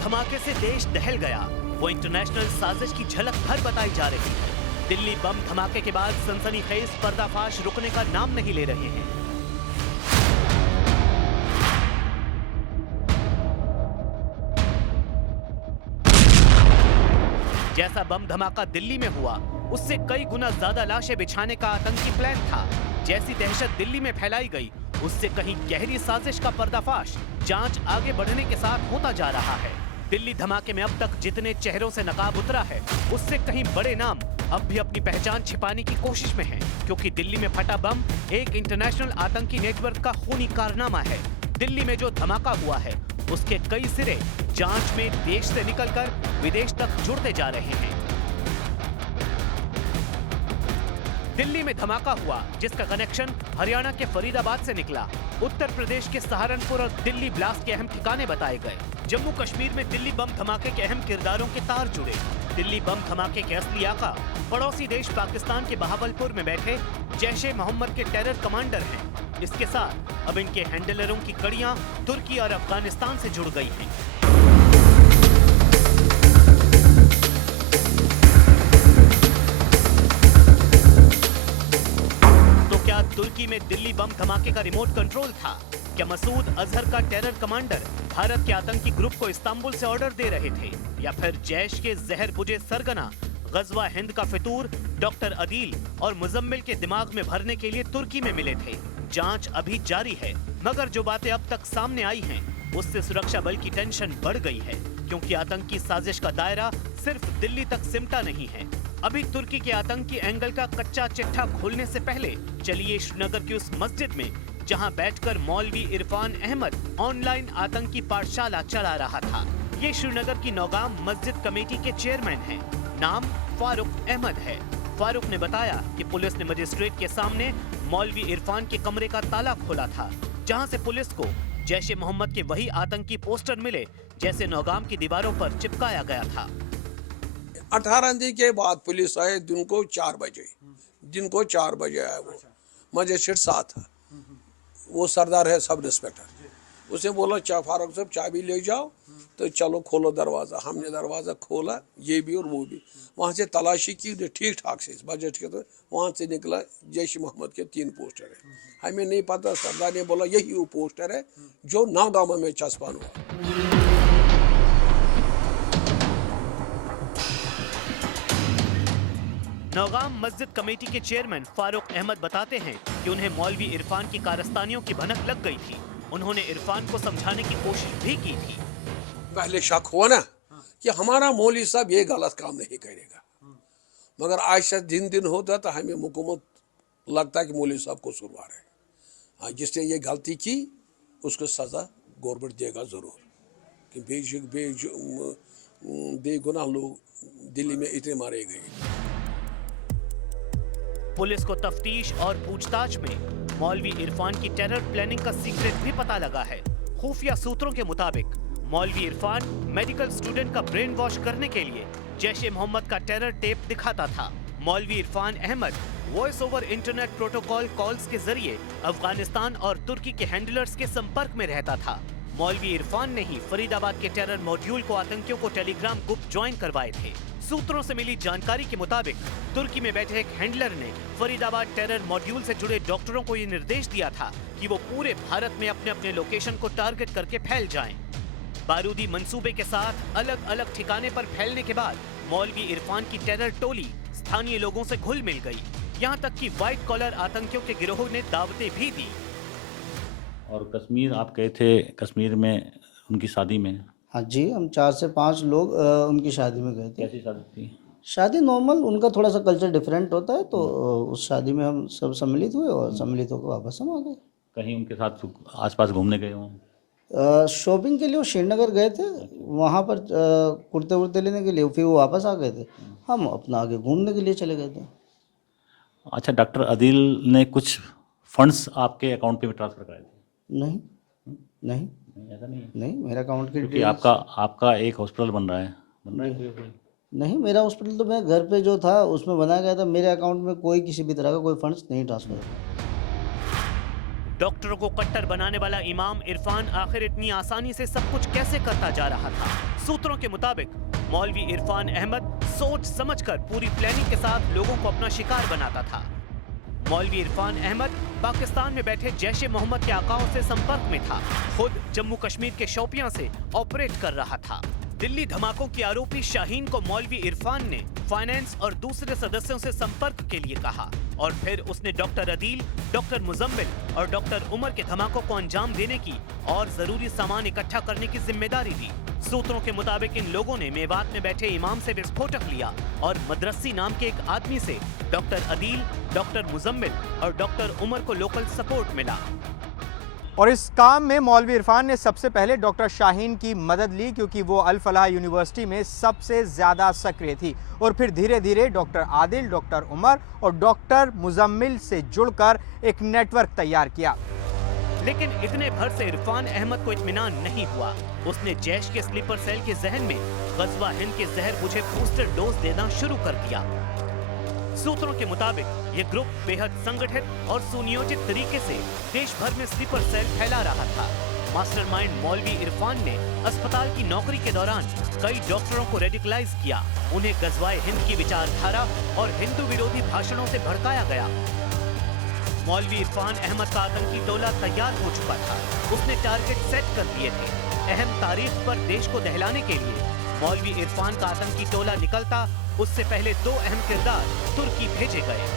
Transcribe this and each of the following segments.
धमाके से देश दहल गया, वो इंटरनेशनल साजिश की झलक भर बताई जा रही है। दिल्ली बम धमाके के बाद सनसनीखेज पर्दाफाश रुकने का नाम नहीं ले रहे हैं। जैसा बम धमाका दिल्ली में हुआ, उससे कई गुना ज्यादा लाशें बिछाने का आतंकी प्लान था। जैसी दहशत दिल्ली में फैलाई गई, उससे कहीं गहरी साजिश का पर्दाफाश जांच आगे बढ़ने के साथ होता जा रहा है। दिल्ली धमाके में अब तक जितने चेहरों से नकाब उतरा है, उससे कहीं बड़े नाम अब भी अपनी पहचान छिपाने की कोशिश में हैं, क्योंकि दिल्ली में फटा बम एक इंटरनेशनल आतंकी नेटवर्क का खूनी कारनामा है। दिल्ली में जो धमाका हुआ है, उसके कई सिरे जांच में देश से निकलकर विदेश तक जुड़ते जा रहे हैं। दिल्ली में धमाका हुआ, जिसका कनेक्शन हरियाणा के फरीदाबाद से निकला। उत्तर प्रदेश के सहारनपुर और दिल्ली ब्लास्ट के अहम ठिकाने बताए गए। जम्मू कश्मीर में दिल्ली बम धमाके के अहम किरदारों के तार जुड़े। दिल्ली बम धमाके के असली आका पड़ोसी देश पाकिस्तान के बहावलपुर में बैठे जैश-ए-मोहम्मद के टेरर कमांडर हैं। इसके साथ अब इनके हैंडलरों की कड़ियां तुर्की और अफगानिस्तान से जुड़ गई हैं। तुर्की में दिल्ली बम धमाके का रिमोट कंट्रोल था? क्या मसूद अजहर का टेरर कमांडर भारत के आतंकी ग्रुप को इस्तांबुल से ऑर्डर दे रहे थे? या फिर जैश के जहर बुझे सरगना गजवा हिंद का फितूर डॉक्टर अदील और मुजम्मिल के दिमाग में भरने के लिए तुर्की में मिले थे? जांच अभी जारी है, मगर जो बातें अब तक सामने आई हैं, उससे सुरक्षा बल की टेंशन बढ़ गई है, क्योंकि आतंकी साजिश का दायरा सिर्फ दिल्ली तक सिमटा नहीं है। अभी तुर्की के आतंकी एंगल का कच्चा चिट्ठा खोलने से पहले चलिए श्रीनगर की उस मस्जिद में, जहां बैठकर मौलवी इरफान अहमद ऑनलाइन आतंकी पाठशाला चला रहा था। ये श्रीनगर की नौगाम मस्जिद कमेटी के चेयरमैन हैं। नाम फारूक अहमद है। फारूक ने बताया कि पुलिस ने मजिस्ट्रेट के सामने मौलवी इरफान के कमरे का ताला खोला था, जहां से पुलिस को जैश-ए-मोहम्मद के वही आतंकी पोस्टर मिले जैसे नौगाम की दीवारों पर चिपकाया गया था। 18 दिन के बाद पुलिस आए, दिन को 4 बजे आया वो। मजिस्ट्रेट साथ था, वो सरदार है सब इंस्पेक्टर। उसने बोला फारूक साहब चाबी ले जाओ, तो चलो खोलो दरवाज़ा। हमने दरवाज़ा खोला, ये भी और वो भी। वहाँ से तलाशी की ठीक ठाक से बजट के, तो वहाँ से निकला जैश-ए-मोहम्मद के 3 पोस्टर है। हमें नहीं पता, सरदार ने बोला यही वो पोस्टर है जो नौगामा में चस्पान हुआ। नौगाम मस्जिद कमेटी के चेयरमैन फारूक अहमद बताते हैं कि उन्हें मौलवी इरफान की कारस्तानियों की भनक लग गई थी। उन्होंने इरफान को समझाने की कोशिश भी की थी। पहले शक हुआ ना कि हमारा मौलवी साहब ये गलत काम नहीं करेगा, मगर आज से दिन होता तो हमें हुकूमत लगता है कि मौलवी साहब को सुरवार है। जिसने ये गलती की उसको सजा गवर्नमेंट देगा जरूर, कि बेगुनाह लोग दिल्ली में इतने मारे गए। पुलिस को तफ्तीश और पूछताछ में मौलवी इरफान की टेरर प्लानिंग का सीक्रेट भी पता लगा है। खुफिया सूत्रों के मुताबिक मौलवी इरफान मेडिकल स्टूडेंट का ब्रेन वॉश करने के लिए जैश-ए-मोहम्मद का टेरर टेप दिखाता था। मौलवी Irfan Ahmed voice over internet protocol calls के जरिए अफगानिस्तान और तुर्की के हैंडलर्स के संपर्क में रहता था। मौलवी इरफान ने ही फरीदाबाद के टेरर मॉड्यूल को आतंकियों को टेलीग्राम ग्रुप ज्वाइन करवाए थे। सूत्रों से मिली जानकारी के मुताबिक तुर्की में बैठे एक हैंडलर ने फरीदाबाद टेरर मॉड्यूल से जुड़े डॉक्टरों को ये निर्देश दिया था कि वो पूरे भारत में अपने अपने लोकेशन को टारगेट करके फैल जाएं। बारूदी मंसूबे के साथ अलग अलग ठिकाने पर फैलने के बाद मौलवी इरफान की टेरर टोली स्थानीय लोगों से घुल मिल गई। यहाँ तक कि व्हाइट कॉलर आतंकियों के गिरोह ने दावतें भी दी। और कश्मीर आप गए थे, कश्मीर में उनकी शादी में? हाँ जी, हम 4 से 5 लोग उनकी शादी में गए थे। कैसी शादी थी? शादी नॉर्मल, उनका थोड़ा सा कल्चर डिफरेंट होता है, तो उस शादी में हम सब सम्मिलित हुए और सम्मिलित होकर वापस हम आ गए। कहीं उनके साथ आसपास घूमने गए हों? शॉपिंग के लिए वो श्रीनगर गए थे, वहाँ पर कुर्ते वुर्ते लेने के लिए, फिर वो वापस आ गए थे। हम अपना आगे घूमने के लिए चले गए थे। अच्छा, डॉक्टर अदील ने कुछ फंड्स आपके अकाउंट पे ट्रांसफर कराए थे? नहीं, ऐसा नहीं है। नहीं, मेरा अकाउंट की क्योंकि आपका एक हॉस्पिटल बन रहा है नहीं, मेरा हॉस्पिटल तो मैं घर पे जो था उसमें बनाया गया था। मेरे अकाउंट में कोई किसी भी तरह का कोई फंड्स नहीं ट्रांसफर। डॉक्टरों को कट्टर बनाने वाला इमाम इरफान आखिर इतनी आसानी से सब कुछ कैसे करता जा रहा था? सूत्रों के मुताबिक मौलवी इरफान अहमद सोच समझकर पूरी प्लानिंग के साथ लोगों को अपना शिकार बनाता था। मौलवी इरफान अहमद पाकिस्तान में बैठे जैश ए मोहम्मद के आकाओं से संपर्क में था। खुद जम्मू कश्मीर के शोपियां से ऑपरेट कर रहा था। दिल्ली धमाकों के आरोपी शाहीन को मौलवी इरफान ने फाइनेंस और दूसरे सदस्यों से संपर्क के लिए कहा और फिर उसने डॉक्टर अदील, डॉक्टर मुजम्मिल और डॉक्टर उमर के धमाकों को अंजाम देने की और जरूरी सामान इकट्ठा करने की जिम्मेदारी दी। सूत्रों के मुताबिक इन लोगों ने मेवात में बैठे इमाम से विस्फोटक लिया और मदरसी नाम के एक आदमी से डॉक्टर अदील, डॉक्टर मुजम्मिल और डॉक्टर उमर को लोकल सपोर्ट मिला। और इस काम में मौलवी इरफान ने सबसे पहले डॉक्टर शाहीन की मदद ली, क्योंकि वो अल फलाह यूनिवर्सिटी में सबसे ज़्यादा सक्रिय थी। और फिर धीरे धीरे डॉक्टर आदिल, डॉक्टर उमर और डॉक्टर मुजम्मिल से जुड़कर एक नेटवर्क तैयार किया। लेकिन इतने भर से इरफान अहमद को इत्मीनान नहीं हुआ। उसने जैश के स्लीपर सेल के जहन में गजवा हिंद के जहर बुझे बूस्टर डोज देना शुरू कर दिया। सूत्रों के मुताबिक ये ग्रुप बेहद संगठित और सुनियोजित तरीके से देश भर में स्लीपर सेल फैला रहा था। मास्टरमाइंड मौलवी इरफान ने अस्पताल की नौकरी के दौरान कई डॉक्टरों को रेडिकलाइज किया। उन्हें गजवाए हिंद की विचारधारा और हिंदू विरोधी भाषणों से भड़काया गया। मौलवी इरफान अहमद का आतंकी टोला तैयार हो चुका था। उसने टारगेट सेट कर दिए थे। अहम तारीख पर देश को दहलाने के लिए मौलवी इरफान का आतंकी टोला निकलता, उससे पहले 2 अहम किरदार तुर्की भेजे गए।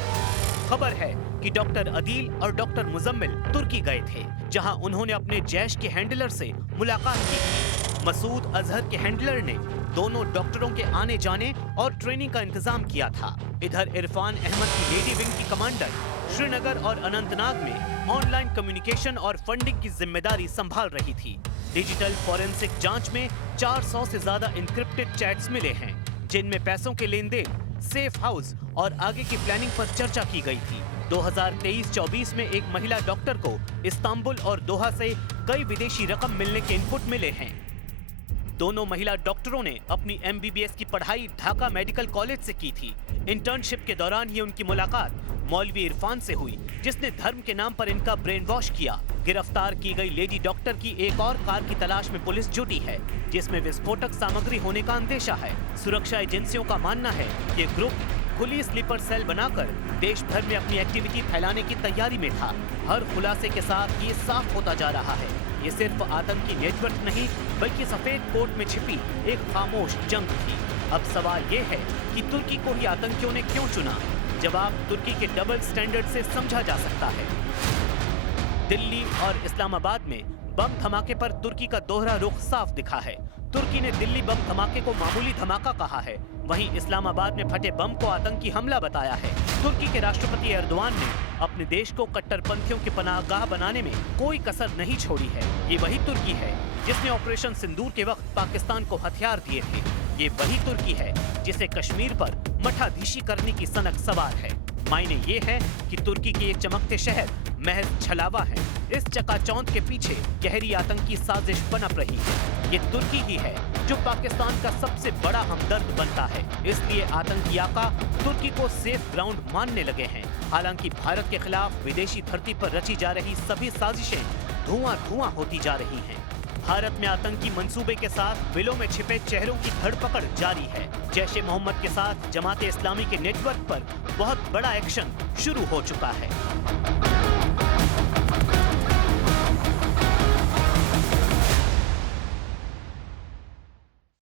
खबर है कि डॉक्टर अदील और डॉक्टर मुजम्मिल तुर्की गए थे, जहां उन्होंने अपने जैश के हैंडलर से मुलाकात की। मसूद अजहर के हैंडलर ने दोनों डॉक्टरों के आने जाने और ट्रेनिंग का इंतजाम किया था। इधर इरफान अहमद की लेडी विंग की कमांडर श्रीनगर और अनंतनाग में ऑनलाइन कम्युनिकेशन और फंडिंग की जिम्मेदारी संभाल रही थी। डिजिटल फॉरेंसिक जांच में 400 से ज्यादा इंक्रिप्टेड चैट्स मिले हैं, जिनमें पैसों के लेन देन, सेफ हाउस और आगे की प्लानिंग पर चर्चा की गई थी। 2023-24 में एक महिला डॉक्टर को इस्तांबुल और दोहा से कई विदेशी रकम मिलने के इनपुट मिले हैं। दोनों महिला डॉक्टरों ने अपनी MBBS की पढ़ाई ढाका मेडिकल कॉलेज से की थी। इंटर्नशिप के दौरान ही उनकी मुलाकात मौलवी इरफान से हुई, जिसने धर्म के नाम पर इनका ब्रेन वॉश किया। गिरफ्तार की गई लेडी डॉक्टर की एक और कार की तलाश में पुलिस जुटी है, जिसमें विस्फोटक सामग्री होने का अंदेशा है। सुरक्षा एजेंसियों का मानना है कि ग्रुप खुली स्लीपर सेल बनाकर देश भर में अपनी एक्टिविटी फैलाने की तैयारी में था। हर खुलासे के साथ ये साफ होता जा रहा है, ये सिर्फ आतंकी नेटवर्क नहीं बल्कि सफेद कोट में छिपी एक खामोश जंग थी। अब सवाल ये है कि तुर्की को ही आतंकियों ने क्यों चुना? जवाब तुर्की के डबल स्टैंडर्ड से समझा जा सकता है। दिल्ली और इस्लामाबाद में बम धमाके पर तुर्की का दोहरा रुख साफ दिखा है। तुर्की ने दिल्ली बम धमाके को मामूली धमाका कहा है, वहीं इस्लामाबाद में फटे बम को आतंकी हमला बताया है। तुर्की के राष्ट्रपति एर्दोआन ने अपने देश को कट्टरपंथियों की पनाहगाह बनाने में कोई कसर नहीं छोड़ी है। ये वही तुर्की है जिसने ऑपरेशन सिंदूर के वक्त पाकिस्तान को हथियार दिए थे। ये वही तुर्की है जिसे कश्मीर पर मठाधीशी करने की सनक सवार है। मायने ये है कि तुर्की के ये चमकते शहर महज छलावा है। इस चकाचौंध के पीछे गहरी आतंकी साजिश पनप रही है। ये तुर्की ही है जो पाकिस्तान का सबसे बड़ा हमदर्द बनता है। इसलिए आतंकी आका तुर्की को सेफ ग्राउंड मानने लगे हैं। हालांकि भारत के खिलाफ विदेशी धरती पर रची जा रही सभी साजिशें धुआं होती जा रही हैं। भारत में आतंकी मंसूबे के साथ बिलों में छिपे चेहरों की धरपकड़ जारी है। जैश ए मोहम्मद के साथ जमात इस्लामी के नेटवर्क पर बहुत बड़ा एक्शन शुरू हो चुका है।